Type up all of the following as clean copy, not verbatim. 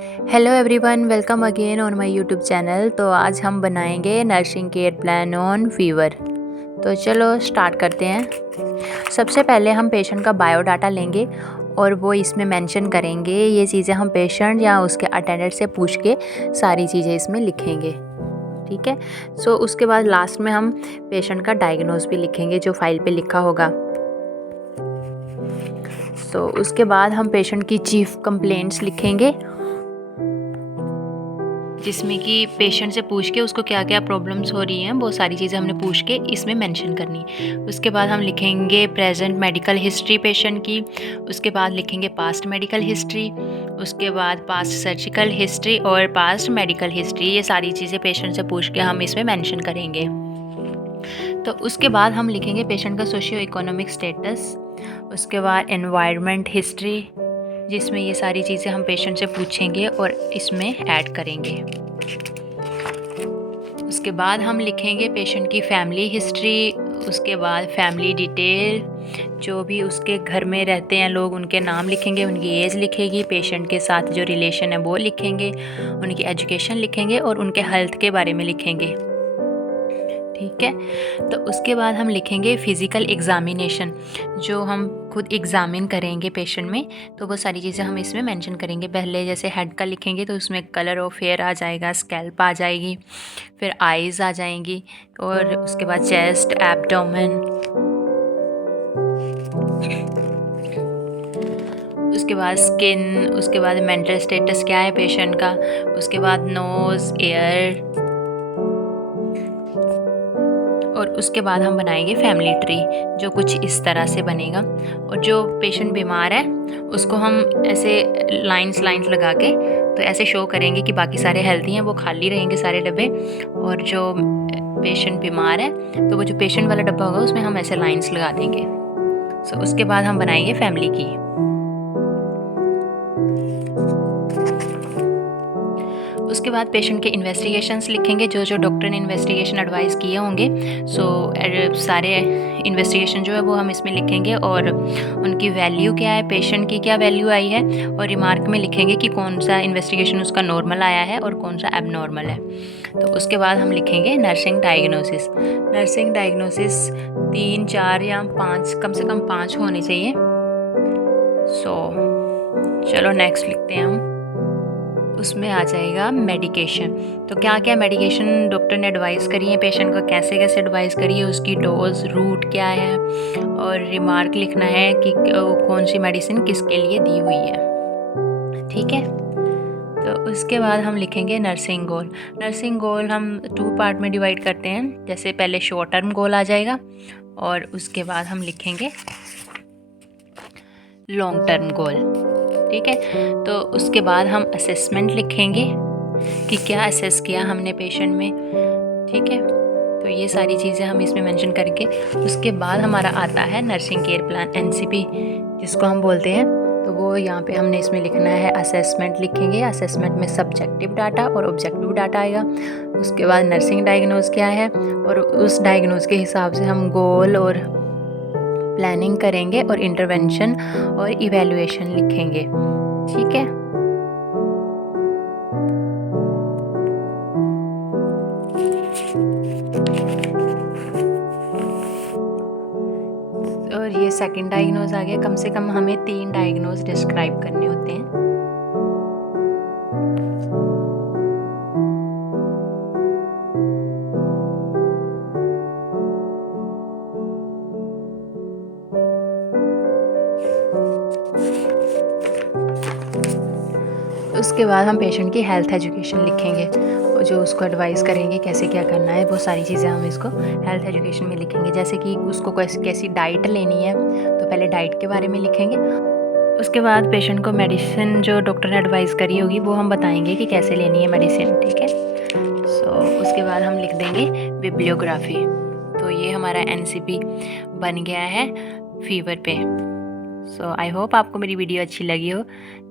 Hello everyone, welcome again on my YouTube channel. तो आज हम बनाएंगे nursing care plan on fever. तो चलो स्टार्ट करते हैं। सबसे पहले हम पेशेंट का बायोडाटा लेंगे और वो इसमें मेंशन करेंगे। ये चीज़ें हम पेशेंट या उसके अटेंडेंट से पूछ के सारी चीज़ें इसमें लिखेंगे, ठीक है। सो उसके बाद लास्ट में हम पेशेंट का डायग्नोज भी लिखेंगे जो फाइल पे लिखा होगा। सो उसके बाद हम पेशेंट की चीफ कंप्लेंट्स लिखेंगे, जिसमें कि पेशेंट से पूछ के उसको क्या क्या प्रॉब्लम्स हो रही हैं वो सारी चीज़ें हमने पूछ के इसमें मेंशन करनी। उसके बाद हम लिखेंगे प्रेजेंट मेडिकल हिस्ट्री पेशेंट की। उसके बाद लिखेंगे पास्ट मेडिकल हिस्ट्री। उसके बाद पास्ट सर्जिकल हिस्ट्री और पास्ट मेडिकल हिस्ट्री। ये सारी चीज़ें पेशेंट से पूछ के हम इसमें मेंशन करेंगे। तो उसके बाद हम लिखेंगे पेशेंट का सोशियो इकोनॉमिक स्टेटस। उसके बाद एनवायरनमेंट हिस्ट्री, जिसमें ये सारी चीज़ें हम पेशेंट से पूछेंगे और इसमें ऐड करेंगे। उसके बाद हम लिखेंगे पेशेंट की फैमिली हिस्ट्री। उसके बाद फैमिली डिटेल, जो भी उसके घर में रहते हैं लोग उनके नाम लिखेंगे, उनकी एज लिखेगी, पेशेंट के साथ जो रिलेशन है वो लिखेंगे, उनकी एजुकेशन लिखेंगे और उनके हेल्थ के बारे में लिखेंगे, ठीक है। तो उसके बाद हम लिखेंगे फ़िज़िकल एग्ज़ामिनेशन, जो हम खुद एग्ज़ामिन करेंगे पेशेंट में, तो वो सारी चीज़ें हम इसमें मेंशन करेंगे। पहले जैसे हेड का लिखेंगे तो उसमें कलर ऑफ हेयर आ जाएगा, स्कैल्प आ जाएगी, फिर आइज़ आ जाएंगी और उसके बाद चेस्ट, एब्डोमेन, उसके बाद स्किन, उसके बाद मेंटल स्टेटस क्या है पेशेंट का, उसके बाद नोज़, ईयर, और उसके बाद हम बनाएंगे फैमिली ट्री, जो कुछ इस तरह से बनेगा। और जो पेशेंट बीमार है उसको हम ऐसे लाइंस लगा के तो ऐसे शो करेंगे कि बाकी सारे हेल्दी हैं, वो खाली रहेंगे सारे डब्बे, और जो पेशेंट बीमार है तो वो जो पेशेंट वाला डब्बा होगा उसमें हम ऐसे लाइंस लगा देंगे। सो उसके बाद हम बनाएंगे फैमिली की। उसके बाद पेशेंट के इन्वेस्टिगेशंस लिखेंगे, जो जो डॉक्टर ने इन्वेस्टिगेशन एडवाइस किए होंगे। सारे इन्वेस्टिगेशन जो है वो हम इसमें लिखेंगे और उनकी वैल्यू क्या है, पेशेंट की क्या वैल्यू आई है, और रिमार्क में लिखेंगे कि कौन सा इन्वेस्टिगेशन उसका नॉर्मल आया है और कौन सा एबनॉर्मल है। तो उसके बाद हम लिखेंगे नर्सिंग डायग्नोसिस। नर्सिंग डायग्नोसिस 3, 4 या 5, कम से कम 5 होने चाहिए। चलो नेक्स्ट लिखते हैं हम। उसमें आ जाएगा मेडिकेशन। तो क्या क्या मेडिकेशन डॉक्टर ने एडवाइस करी है पेशेंट को, कैसे कैसे एडवाइस करी है, उसकी डोज, रूट क्या है, और रिमार्क लिखना है कि कौन सी मेडिसिन किसके लिए दी हुई है, ठीक है। तो उसके बाद हम लिखेंगे नर्सिंग गोल। नर्सिंग गोल हम 2 पार्ट में डिवाइड करते हैं। जैसे पहले शॉर्ट टर्म गोल आ जाएगा और उसके बाद हम लिखेंगे लॉन्ग टर्म गोल, ठीक है। तो उसके बाद हम असेसमेंट लिखेंगे कि क्या असेस किया हमने पेशेंट में, ठीक है। तो ये सारी चीज़ें हम इसमें मेंशन करके उसके बाद हमारा आता है नर्सिंग केयर प्लान, एनसीपी जिसको हम बोलते हैं। तो वो यहाँ पे हमने इसमें लिखना है असेसमेंट लिखेंगे। असेसमेंट में सब्जेक्टिव डाटा और ऑब्जेक्टिव डाटा आएगा। उसके बाद नर्सिंग डायग्नोज क्या है और उस डायग्नोज के हिसाब से हम गोल और प्लानिंग करेंगे और इंटरवेंशन और इवैल्यूएशन लिखेंगे, ठीक है। और ये सेकंड डायग्नोज आ गया। कम से कम हमें 3 डायग्नोज डिस्क्राइब करने होते हैं। उसके बाद हम पेशेंट की हेल्थ एजुकेशन लिखेंगे और जो उसको एडवाइस करेंगे कैसे क्या करना है, वो सारी चीज़ें हम इसको हेल्थ एजुकेशन में लिखेंगे। जैसे कि उसको कैसी डाइट लेनी है, तो पहले डाइट के बारे में लिखेंगे। उसके बाद पेशेंट को मेडिसिन जो डॉक्टर ने एडवाइस करी होगी वो हम बताएंगे कि कैसे लेनी है मेडिसिन, ठीक है। उसके बाद हम लिख देंगे बिब्लियोग्राफी। तो ये हमारा एनसीपी बन गया है फीवर पे। आई होप आपको मेरी वीडियो अच्छी लगी हो।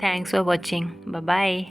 Thanks for watching, bye bye.